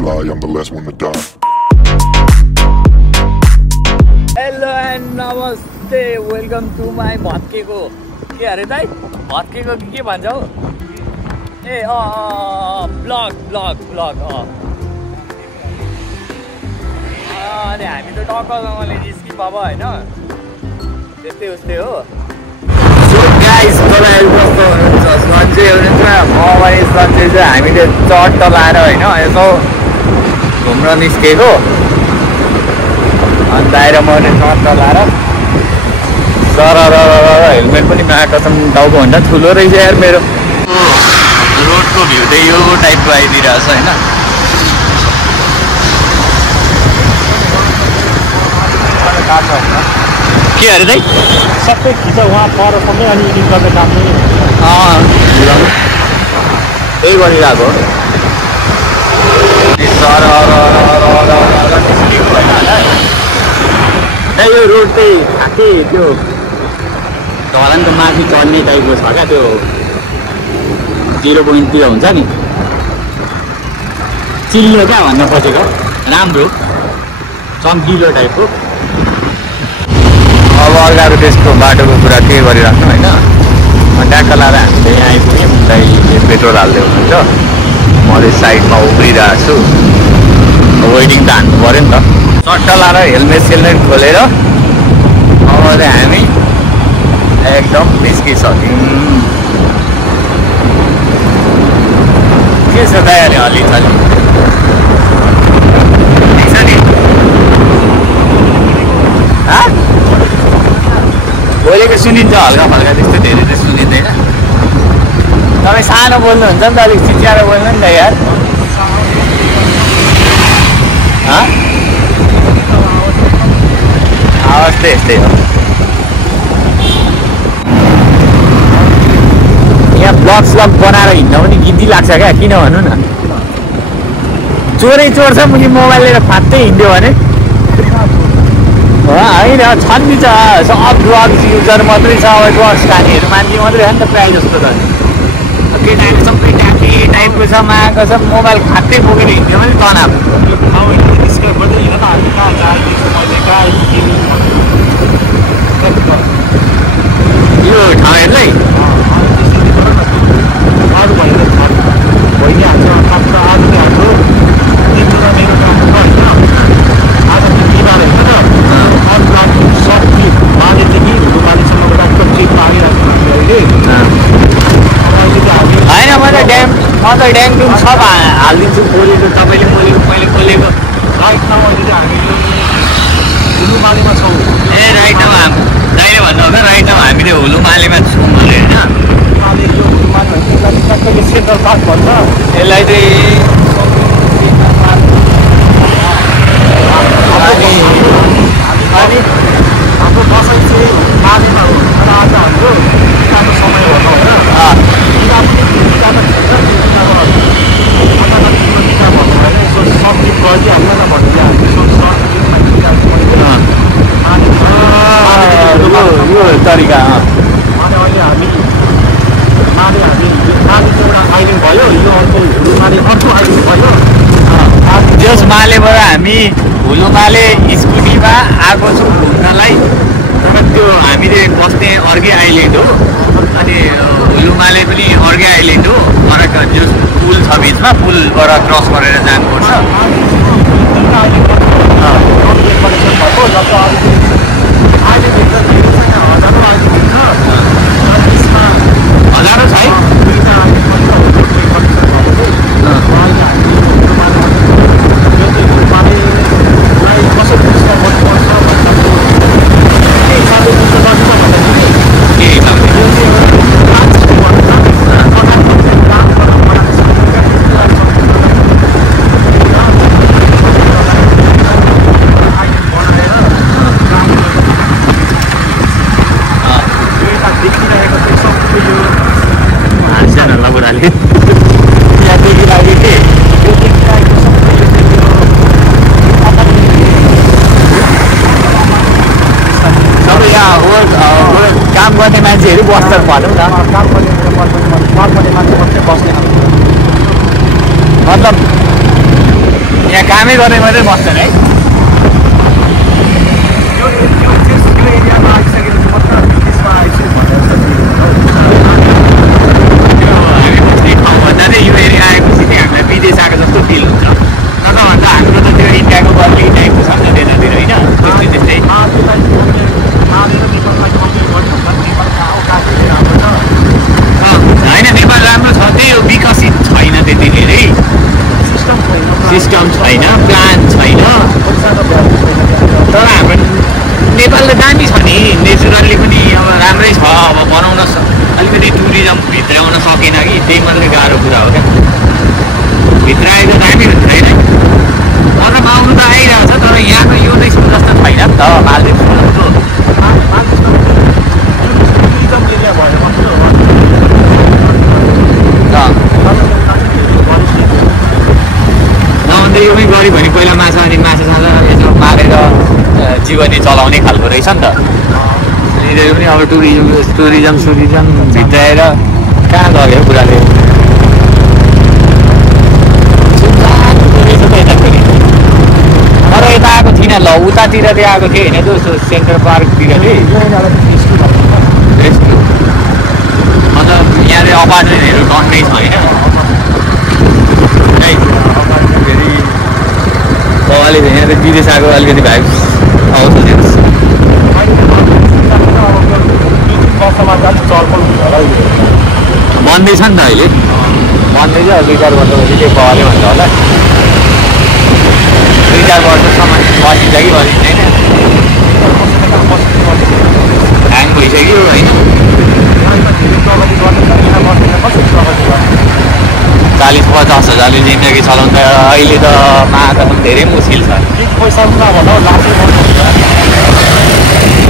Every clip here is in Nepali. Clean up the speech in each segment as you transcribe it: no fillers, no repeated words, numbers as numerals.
fly, I'm the last one to die. Hello and namaste, welcome to my भत्केको के अरे दाइ भत्केको के भन्छ हौ ए ब्लग अनि हामी त टक्कसँगले निस्कि बाबा हैन त्यस्तै उस्तै हो सो गाइस तपाईहरु कस्तो हुनुहुन्छ सन्चै हुनुहुन्छ म पनि सन्चै छु हामीले चट्ट लाएर हैन यसो घुम्न निस्केको अनि बाहिर मैले चट्ट लाएर हेलमेट पनि कसम टाउको भन्दा ठुलो रहेछ यार मेरो रोडको भ्यू चाहिँ यो टाइपको आइदिरहेछ हैन के अरे दाइ सबै खिच उहाँ पर सबै अनि एडिट गर्ने काम पनि त्यही गरिरहेको यो रोड चाहिँ खासै त्यो ढलानको माथि चढ्ने टाइपको छ क्या त्यो 0 तिर हुन्छ नि चिल्लो क्या भन्न खोजेको राम्रो चम्किलो टाइपको अब अर्काको त्यसको बाटोको कुरा के गरिराख्नु होइन ट्याक्क लाएर हामीले यहाँ आइपुग्यौँ दाइ पेट्रोल हाल्दै हुनुहुन्छ म अहिले साइडमा उभिरहेको छु वेटिङ त हान्नु पऱ्यो नि त चट्ट लाएर हेलमेट खोलेर अब चाहिँ हामी एकदम निस्किसक्यौँ के छ दाइ अहिले हलिचली ठिक छ नि बोलेको सुनिन्छ हल्का फल्का त्यस्तो धेरै चाहिँ सुनिँदैन तपाईँ सानो बोल्नुहुन्छ नि त अलिक चिच्याएर बोल्नु नि त यार आवाज त यस्तै हो यहाँ ब्लग स्लग बनाएर हिँड्न पनि गिद्दी लाग्छ क्या किन भन्नु न चोरै चोर छ मुखी मोबाइल लिएर फात्तै हिँड्यो भने होइन छन् नि त सब ड्रग्स युजर मात्रै छ अब ड्रग्स खानेहरू मान्छे मात्रै हो नि त प्रायः जस्तो त केटाहरू सबै ट्यापी टाइपको छ माएको छ मोबाइल खाँदै बोकेर हिँड्यो भने तनाव यो ठाउँहरूलाई अरू भयो भइदिइहाल्छ आजको तिम्रो र मेरो काम छ होइन आज त्यो बिहिबार होइन त अरू सक्ने मालेदेखि हुलुमालेसम्मको रातको चिप मागिरहेको छ होइन म त ड्याम डुम सब हालिदिन्छु खोलेको तपाईँले खोलेको मैले खोलेको राइटमा अहिले चाहिँ हामी हुलुमालेमा छौँ ए राइटमा दाइले भन्नुभयो राइटमा हामीले हुलुमालेमा छौँ अरे होइन सेन्ट्रल पार्क भन्छ यसलाई चाहिँ अनि हाम्रो दसैँ चाहिँ मालेमा हो तर आज हाम्रो टिकाको समय हो होइन टिका भन्नु होइन यसो सब्जी गरिहाल्नु न भन्नु यो तरिका अनि अहिले हामी माले चाहिँ एउटा आइलिङ भयो यो अर्को हुलुमाले अर्को आइलिङ भयो जस मालेबाट हामी हुलुमाले स्कुटीमा आएको छौँ घुम्नलाई तर त्यो हामीले बस्ने अर्कै आइल्यान्ड हो अनि हुलुमाले पनि अर्कै आइल्यान्ड हो फरक जो पुल छ बिचमा पुलबाट क्रस गरेर जानुपर्छ हजारौँ छ है काम गर्ने मान्छेहरू बस्छ भनौँ न काम गर्ने मान्छे मात्रै बस्ने मतलब यहाँ कामै गर्ने मात्रै बस्छन् है। यो एरियामा आइसकेपछि मात्र त्यसमा आइसक्यो भनेर हामी बस्ने ठाउँभन्दा चाहिँ यो एरिया आएपछि चाहिँ हामीलाई विदेश आएको जस्तो फिल हुन्छ। नत्र भन्दा हाम्रो त त्यो इन्डियाको बर्ली टाइपको छ नि त त्यतातिर होइन, त्यस्तै होइन। नेपाल राम्रो छ, त्यही हो, विकसित छैन त्यति धेरै, सिस्टम छैन, प्लान छैन। तर हाम्रो नेपाल त दामी छ नि, नेचुरल्ली पनि अब राम्रै छ। अब बनाउन अलिकति टुरिज्म भित्राउन सकेन कि त्यही मात्रै गाह्रो कुरा हो क्या। भित्राएको दामी हुन्छ होइन, मतलब आउनु त आइरहेको छ, तर यहाँको यो नै जस्तो छैन नि त मालदिप्स जस्तो। नभन्दा यो पनि गऱ्यो भने पहिला माछा अनि माछा यसो मारेर जीवनी चलाउने खालको रहेछ नि त। यिनीहरू पनि अब टुरिज्म भित्राएर कहाँ गयो कुराले। तर यता आएको थिइनँ, ल उतातिर चाहिँ आएको थिएँ होइन, त्यो सेन्ट्रल पार्कतिर चाहिँ रेस्क्यु। मतलब यहाँ चाहिँ अपार्टमेन्टहरू टन्नै छ होइन। फेरि बबाले यहाँ चाहिँ विदेश आएको अलिकति भाइब्स आउँछ दिनुहोस्। बन्दैछ नि त अहिले, बन्दैछ। 2-4 वर्षपछि चाहिँ बबाले भन्छ होला 2-4 वर्षसम्म बसिन्छ कि बसिँदैन, ह्याङ भइसक्यो होइन। 40-50 हजारले जिन्दगी चलाउनु त अहिले त महाकसम धेरै मुस्किल छ।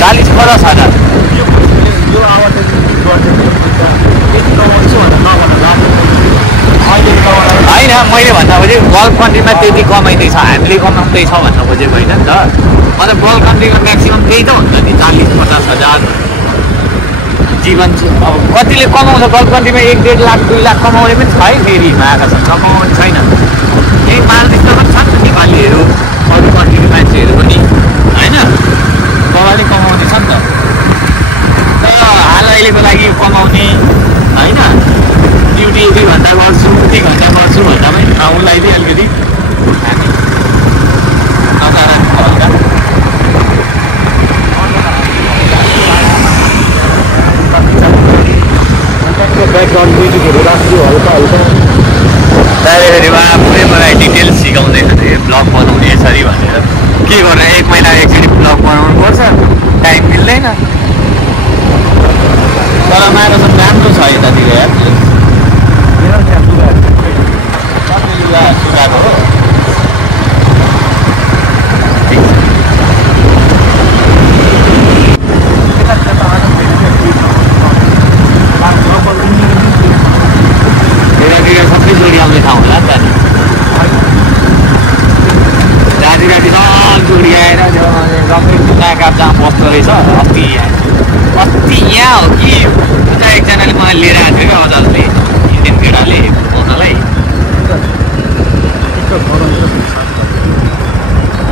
40-50 हजार होइन, मैले भन्दा खोजेँ गल्फ कन्ट्रीमा त्यति कमाइँदैछ, हामीले कमाउँदैछ भन्न खोजेको होइन नि त। मतलब गल्फ कन्ट्रीको म्याक्सिमम् त्यही त हुन्छ नि, 40-50 हजार जीवन। अब कतिले कमाउँछ गल्फ कन्ट्रीमा, 1-1.5 लाख 2 लाख कमाउने पनि छ है। फेरि महाकसम कमाउने छैन, यही मालदिप्समा पनि छ नि त नेपालीहरू, अरू कन्ट्रीको मान्छेहरू पनि होइन, बबाले कमाउने छ नि त। तर हाल अहिलेको लागि कमाउने होइन, ड्युटी 2 घन्टा गर्छु 3 घन्टा गर्छु भन्दा पनि ठाउँलाई चाहिँ अलिकति हामी नकारा हल्का त्यहाँदेखि उहाँ पुरै मलाई डिटेल्स सिकाउँदैन थियो ब्लग बनाउने यसरी भनेर। के गर्ने, 1 महिना एकचोटि ब्लग बनाउनु पर्छ, टाइम मिल्दैन। तर महाकसम राम्रो छ यतातिर यार, सुधाएको हो। यतातिर सबै जोडी आउने ठाउँ होला नि त। राति सब जोडी आएर सबै ढुङ्गा काप्चा बस्दो रहेछ। अस्ति यहाँ हो कि उता एकजनाले मलाई लिएर आएको थियो क्या अदालतले, इन्डियन केटाले बनाउनलाई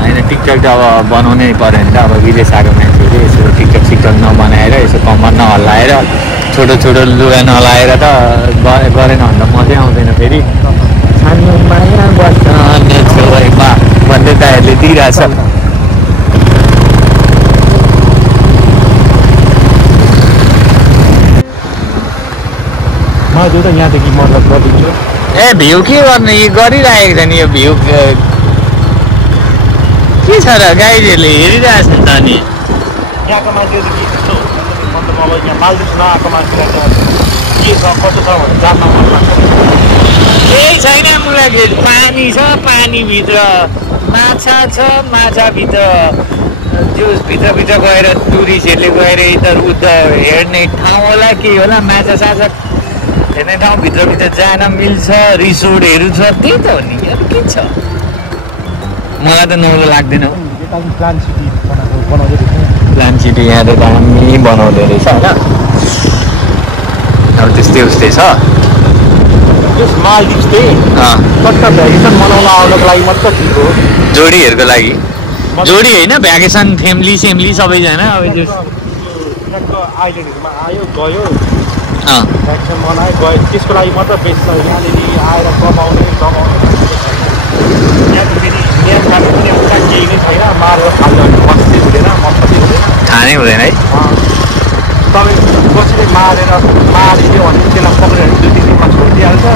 होइन। टिकटक त अब बनाउनै पऱ्यो नि त। अब विदेश आएको मान्छेले यसो टिकटक नबनाएर यसो कम्मर नहल्लाएर छोटो लुगा नलाएर त गरेन भने त मजै आउँदैन। फेरि छान्नु माया बस्छ छेउमा भन्दै दाइहरूले दिइरहेछ। त यहाँदेखि मतलब गरिदिन्छु। ए भ्यू के गर्ने, यो गरिरहेको छ नि, यो भ्यू के छ र गाइडहरूले हेरिरहेछ नि त। अनि यहाँको मान्छेहरू के कस्तो मतलब अब यहाँ मालदिप्स नआएको मान्छेलाई त के छ कस्तो छ भनेर जान्न मन लाग्छ। केही छैन मलाई, पानी छ, पानीभित्र माछा छ, माछाभित्र भित्र गएर टुरिस्टहरूले गएर इधर उधर हेर्ने ठाउँ होला, के होला, माछा साछा हेर्ने ठाउँ भित्र जान मिल्छ, रिसोर्टहरू छ, त्यही त हो नि। अरू के छ, मलाई त नौलो लाग्दैन हौ। प्लान सिटी बनाउँदै रहेछ, प्लान सिटी यहाँ त दामी बनाउँदै रहेछ होइन। अब त्यस्तै उस्तै छ। जस मालदिभ्स चाहिँ कता भ्याकेसन मनाउन आउनको लागि मात्र ठिक हो। जोडीहरूको लागि जोडी होइन भ्याकेसन फ्यामिली सबैजना अब आइल्यान्डहरूमा आयो गयो भ्याकेसन मनायो गयो त्यसको लागि मात्र बेस्ट छ। यहाँनिर आएर कमाउने यहाँ फेरि यहाँ खाने पनि एउटा केही नै छैन, मारेर खाल्नु मस्ती हुँदैन खानै हुँदैन है। तपाईँ कसैले मारिदियो भने त्यसलाई पक्रेर 2-3 दिनमा छोडिदिइहाल्छ।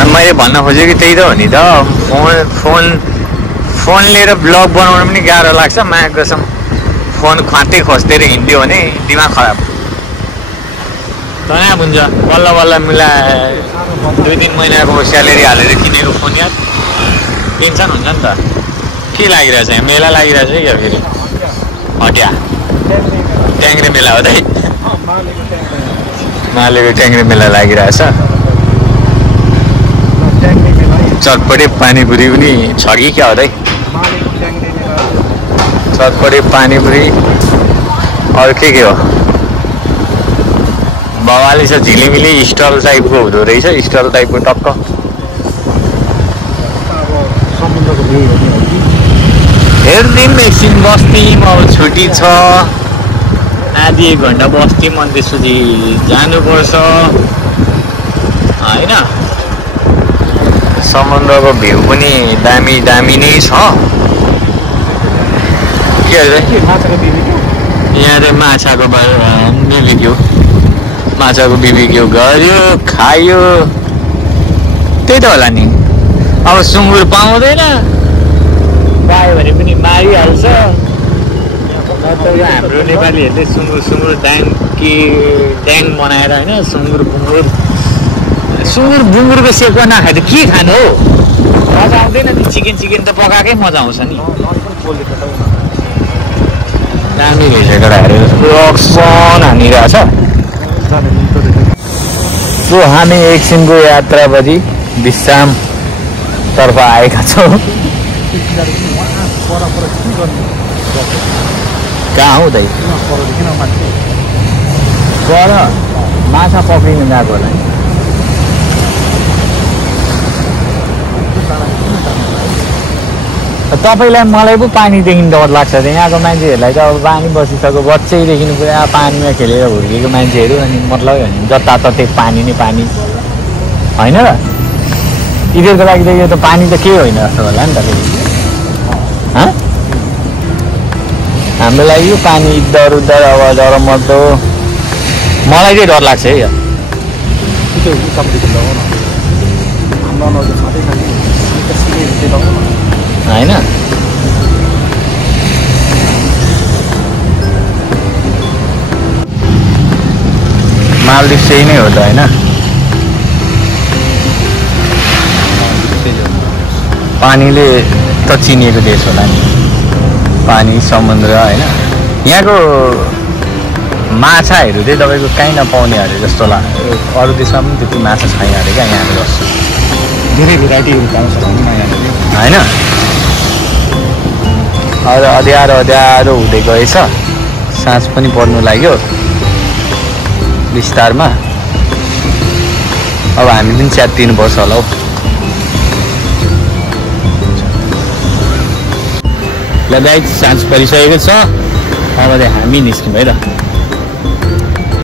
अनि मैले भन्न खोजेको त्यही त हो नि त, फोन लिएर ब्लग बनाउनु पनि गाह्रो लाग्छ। माया कसम फोन खोज्दै हिँड्यो भने दिमाग खराब तनाव हुन्छ। बल्ल मिलाए 2-3 महिनाको स्यालेरी हालेर किनेको फोन यार टेन्सन हुन्छ नि त। के लागिरहेछ यहाँ मेला लागिरहेछ क्या फेरि हटिया ट्याङ्ग्रे मेला हो त मालेको ट्याङ्ग्रे मेला लागिरहेछ। चटपटे पानीपुरी पनि छ कि क्या हो त चटपटे पानीपुरी अरू के हो बवाली छ। झिलिमिली स्टल टाइपको हुँदो रहेछ, स्टल टाइपको टक्क हेरिदिउँ एकछिन बस्तीमा अब छुट्टी छ आधी 1 घन्टा बस्तीमा अनि त्यसपछि जानुपर्छ होइन। समुद्रको भ्यू पनि दामी नै छ। के अरे यहाँ चाहिँ माछाको बिबिक्यू गऱ्यो खायो त्यही त होला नि। अब सुँगुर पाउँदैन पायो भने पनि मारिहाल्छ। हाम्रो नेपालीहरूले सुँगुर ड्याङ बनाएर होइन सुँगुर बुङ्गुरको सेकुवा नखाए त के खानु हो, मजा आउँदैन नि। चिकन त पकाएकै मजा आउँछ नि। दामी रहेछ केटाहरू रक्सन हानिरहेछ। हामी एकछिनको यात्रापछि विश्रामतर्फ आएका छौँ। कहाँ हौ दाइ पर माछा पक्रिनु गएको होला नि। तपाईँलाई मलाई पो पानीदेखि डर लाग्छ। यहाँको मान्छेहरूलाई त अब पानी बसिसक्यो बच्चैदेखि पुरा पानीमा खेलेर हुर्केको मान्छेहरू अनि मतलब जताततै पानी नै पानी होइन र। यिनीहरूको लागि त यो त पानी त केही होइन जस्तो होला नि त फेरि। हाम्रो लागि यो पानी इद्धर उद्धर अब डरमर्दो मलाई चाहिँ डर लाग्छ है यो होइन। मालदिभ्स चाहिँ नै हो त होइन। पानीले त चिनिएको देश होला नि, पानी समुद्र होइन। यहाँको माछाहरू चाहिँ तपाईँको कहीँ नपाउने अरे जस्तो लाग्छ। अरू देशमा पनि त्यति माछा छैन अरे क्या यहाँको जस्तो धेरै भेराइटीहरू पाउँछ होइन। अरू अँध्यारो हुँदै गएछ, साँझ पनि पर्नु लाग्यो बिस्तारमा। अब हामी पनि च्यातिनुपर्छ होला हौ। ल गाइस साँझ परिसकेको छ, अब हामी निस्क्यौँ है त।